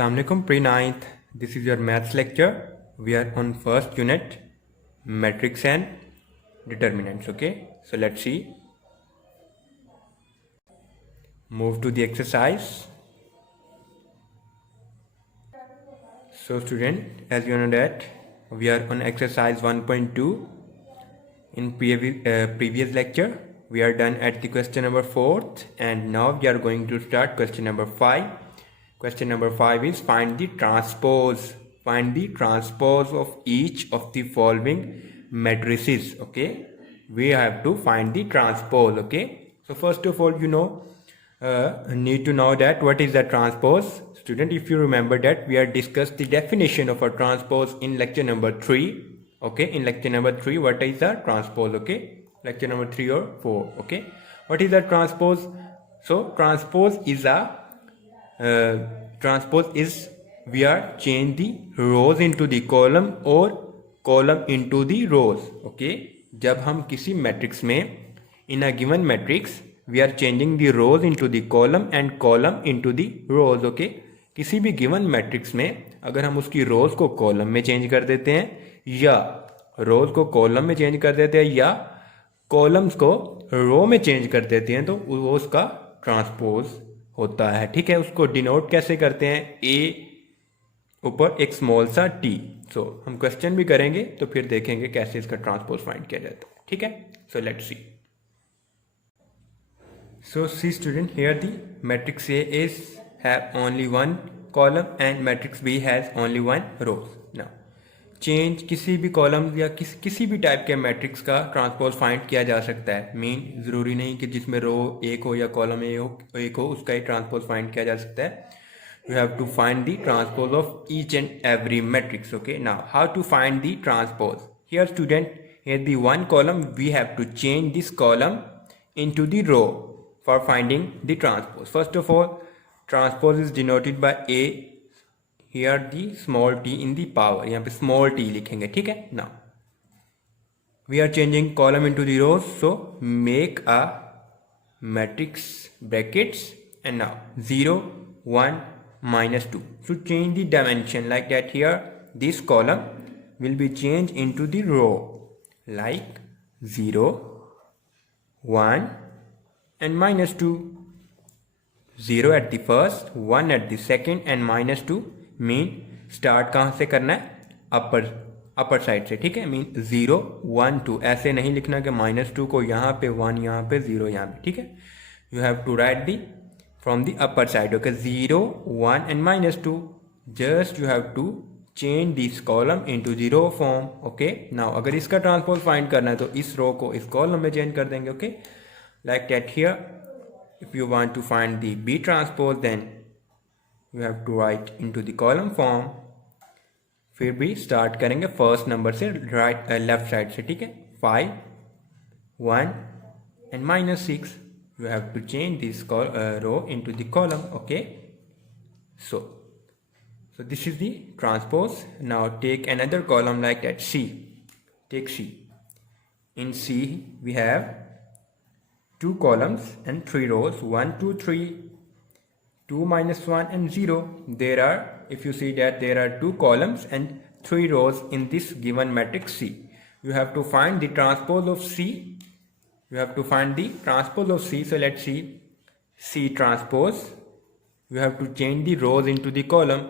Assalamualaikum pre-9th. This is your maths lecture. We are on first unit, matrix and determinants. Okay, so let's see. Move to the exercise. So student, as you know that we are on exercise 1.2. In previous lecture we are done at the question number 4, and now we are going to start question number 5. Question number 5 is find the transpose. Find the transpose of each of the following matrices. Okay, we have to find the transpose. Okay, so first of all, need to know that what is the transpose. Student, if you remember that we are discussed the definition of a transpose in lecture number 3. Okay, in lecture number 3, what is a transpose? Okay, lecture number 3 or 4. Okay, what is a transpose? So transpose is we are change the rows into the column or column into the rows. Okay, जब हम किसी मैट्रिक्स में in a given matrix we are changing the rows into the column and column into the rows. Okay, किसी भी given matrix में अगर हम उसकी रोज को कॉलम में चेंज कर देते हैं या रोज को कॉलम में चेंज कर देते हैं या कॉलम्स को रो में चेंज कर देते हैं तो वो उसका ट्रांसपोज होता है. ठीक है, उसको डिनोट कैसे करते हैं? ए ऊपर एक स्मॉल सा टी. सो हम क्वेश्चन भी करेंगे तो फिर देखेंगे कैसे इसका ट्रांसपोज फाइंड किया जाता है. ठीक है, so let's see. So see student, here the matrix A is have only one column and matrix B has only one rows. Now change किसी भी कॉलम या किसी भी टाइप के मैट्रिक्स का ट्रांसपोज फाइंड किया जा सकता है. मीन ज़रूरी नहीं कि जिसमें रो एक हो या कॉलम एक हो उसका ही ट्रांसपोज फाइंड किया जा सकता है. You have to find the transpose of each and every matrix. Okay, now how to find the transpose. Here student, here the one column we have to change this column into the row for finding the transpose. First of all, transpose is denoted by A. Here the small t in the power. यहाँ पे small t लिखेंगे. ठीक है. Now we are changing column into the rows. So make a matrix brackets and now 0, 1, -2. So change the dimension like that. Here this column will be changed into the row like 0, 1 and -2. 0 at the first, 1 at the second and -2 mean start कहाँ से करना है? Upper side से. ठीक है, मीन 0, 1, 2 ऐसे नहीं लिखना कि -2 को यहाँ पे 1 यहाँ पे 0 यहाँ पे. ठीक है, you have to write the from the upper side. Okay, 0, 1 and -2. Just you have to change this column into the row form. Okay, now अगर इसका ट्रांसपोज फाइंड करना है तो इस रो को इस कॉलम में चेंज कर देंगे. Okay, like that. Here if you want to find the B transpose then you have to write into the column form. फिर भी स्टार्ट करेंगे फर्स्ट नंबर से राइट लेफ्ट साइड से. ठीक है, 5, 1 and -6. you have to change this row into the column. Okay, so this is the transpose. Now take another column like that. C, take C. In C we have 2 columns and 3 rows. 1, 2, 3, 2, -1 and 0. There are, if you see that there are 2 columns and 3 rows in this given matrix C. You have to find the transpose of C. You have to find the transpose of C. So let's see C transpose. You have to change the rows into the column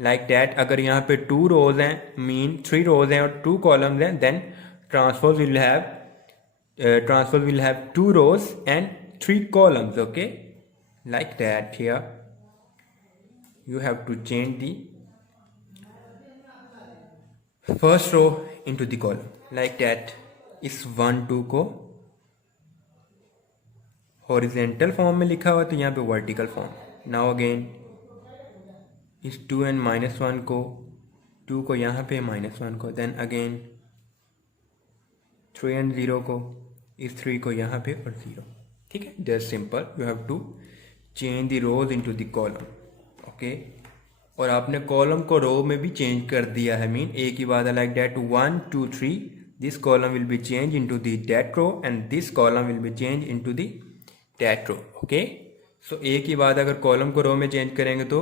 like that. अगर यहाँ पे 2 rows हैं, mean 3 rows हैं और 2 columns हैं, then transpose will have 2 rows and 3 columns. Okay, like that. Here you have to change the first row into the column like that. इस 1, 2 को horizontal form में लिखा हुआ तो यहाँ पे vertical form. Now again इस 2 and -1 को 2 को यहाँ पे -1 को, then again 3 and 0 को इस 3 को यहाँ पे और 0. ठीक है, just simple. You have to change the rows into the column. Okay, और आपने कॉलम को रो में भी चेंज कर दिया है. मीन एक ही बात है like that. 1, 2, 3 this column will be change into the that row and this column will be change into the that row. Okay, so एक ही बात, अगर कॉलम को रो में चेंज करेंगे तो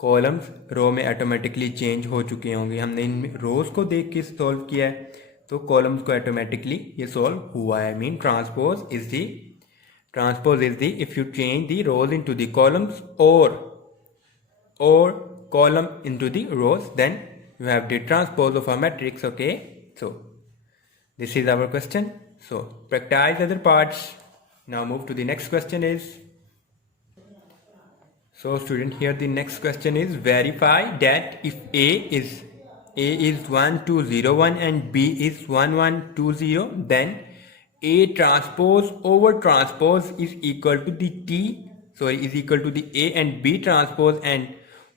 कॉलम्स रो में ऑटोमेटिकली चेंज हो चुके होंगे। हमने इन रोज को देख के सॉल्व किया है तो कॉलम्स को ऑटोमेटिकली ये सॉल्व हुआ है। Mean transpose is the if you change the rose into the columns और column into the rows, then you have the transpose of a matrix. Okay, so this is our question. So practice other parts. Now move to the next question is, so student, here the next question is, verify that if A is 1201 and B is 1120, then A transpose over transpose is equal to the is equal to the A and B transpose and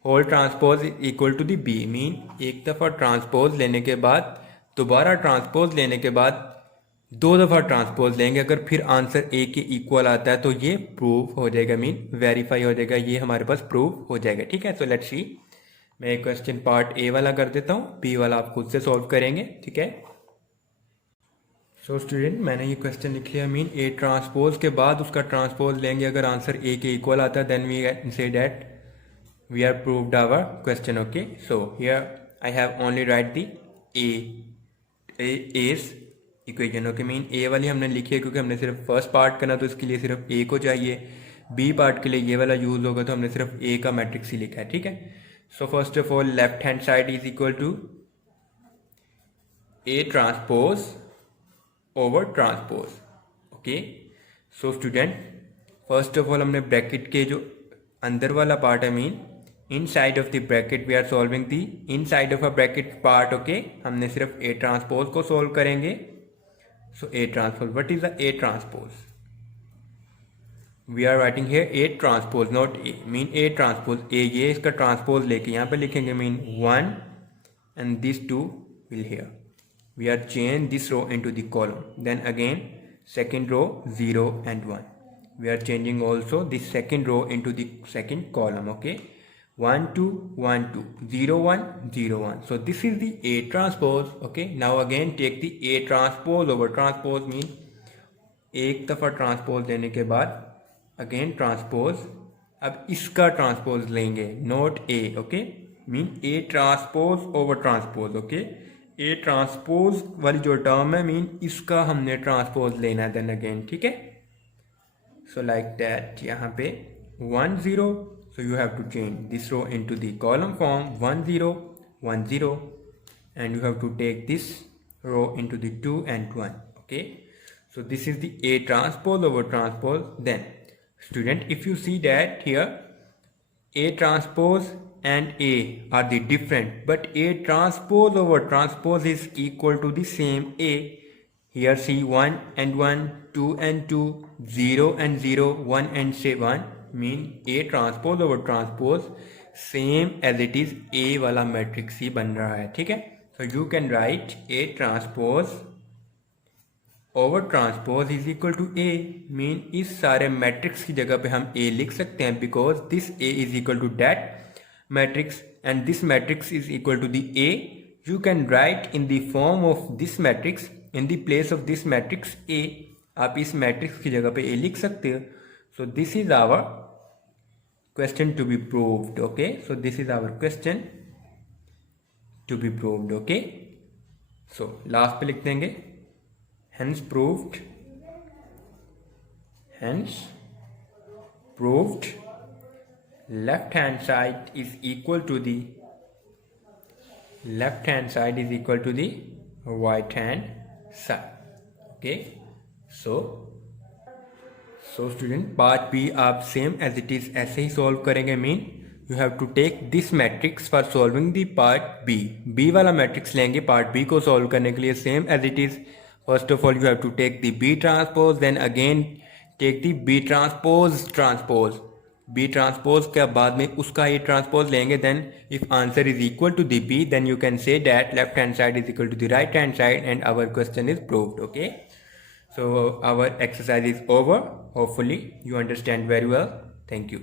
whole transpose equal to the b. Mean एक दफ़ा ट्रांसपोज लेने के बाद दोबारा ट्रांसपोज लेने के बाद दो दफ़ा ट्रांसपोज लेंगे, अगर फिर आंसर ए के इक्वल आता है तो ये प्रूव हो जाएगा, मीन वेरीफाई हो जाएगा, ये हमारे पास प्रूव हो जाएगा। ठीक है, सो लेट्स सी। मैं क्वेश्चन पार्ट ए वाला कर देता हूँ, बी वाला आप खुद से सॉल्व करेंगे। ठीक है, सो स्टूडेंट, मैंने ये क्वेश्चन लिख लिया। मीन ए ट्रांसपोज के बाद उसका ट्रांसपोज लेंगे, अगर आंसर ए के इक्वल आता है then we say that we are proved our question. Okay, so here I have only write the A's equation. Okay, mean A वाली हमने लिखी है क्योंकि हमने सिर्फ फर्स्ट पार्ट करना तो इसके लिए सिर्फ A को चाहिए। B पार्ट के लिए ये वाला यूज होगा तो हमने सिर्फ A का मैट्रिक्स ही लिखा है। ठीक है, so first of all left hand side is equal to A transpose over transpose. Okay, so student, first of all हमने ब्रैकेट के जो अंदर वाला पार्ट है, mean inside of the bracket we are solving the inside of a bracket part. Okay, हमने सिर्फ A transpose को solve करेंगे। So A transpose, what is the A transpose? We are writing here A transpose, not A. Mean a transpose a, ये इसका transpose लेके यहाँ पे लिखेंगे, mean 1 and this 2 will here we are change this row into the column, then again second row 0 and 1 we are changing also this second row into the second column. Okay, 1 2 1 2 0 1 0 1. So this is the A transpose. Okay, now again take the A transpose over transpose, mean एक दफ़ा ट्रांसपोज लेने के बाद again transpose, अब इसका ट्रांसपोज लेंगे, not a. Okay, mean a transpose over transpose. Okay, A transpose वाली जो टर्म है, मीन इसका हमने ट्रांसपोज लेना है देन अगेन। ठीक है, so like that, यहाँ पे 1 0, so you have to change this row into the column form 1 0 1 0 and you have to take this row into the 2 and 1. Okay, so this is the A transpose over transpose. Then student, if you see that here A transpose and A are the different, but A transpose over transpose is equal to the same A. Here see 1 and 1, 2 and 2, 0 and 0, 1 and 7, mean A transpose over transpose same as it is A वाला मैट्रिक्स ही बन रहा है। ठीक है, so you can write A transpose over transpose is equal to A, mean इस सारे मैट्रिक्स की जगह पे हम A लिख सकते हैं because this A is equal to that matrix and this matrix is equal to the A. You can write in the form of this matrix in the place of this matrix A. आप इस मैट्रिक्स की जगह पे A लिख सकते हो। So this is our question to be proved. Okay, so this is our question to be proved. Okay, so last पे लिख देंगे hence proved left hand side is equal to the right hand side. Okay, so student, part b आप same as it is ऐसे ही solve करेंगे। Mean you have to take this matrix for solving the part b. B वाला matrix लेंगे part b को solve करने के लिए same as it is. First of all you have to take the b transpose, then again take the b transpose b transpose के बाद में उसका ए ट्रांसपोज लेंगे। Then if answer is equal to the b, then you can say that left hand side is equal to the right hand side and our question is proved. Okay, so our exercise is over. Hopefully you understand very well. Thank you.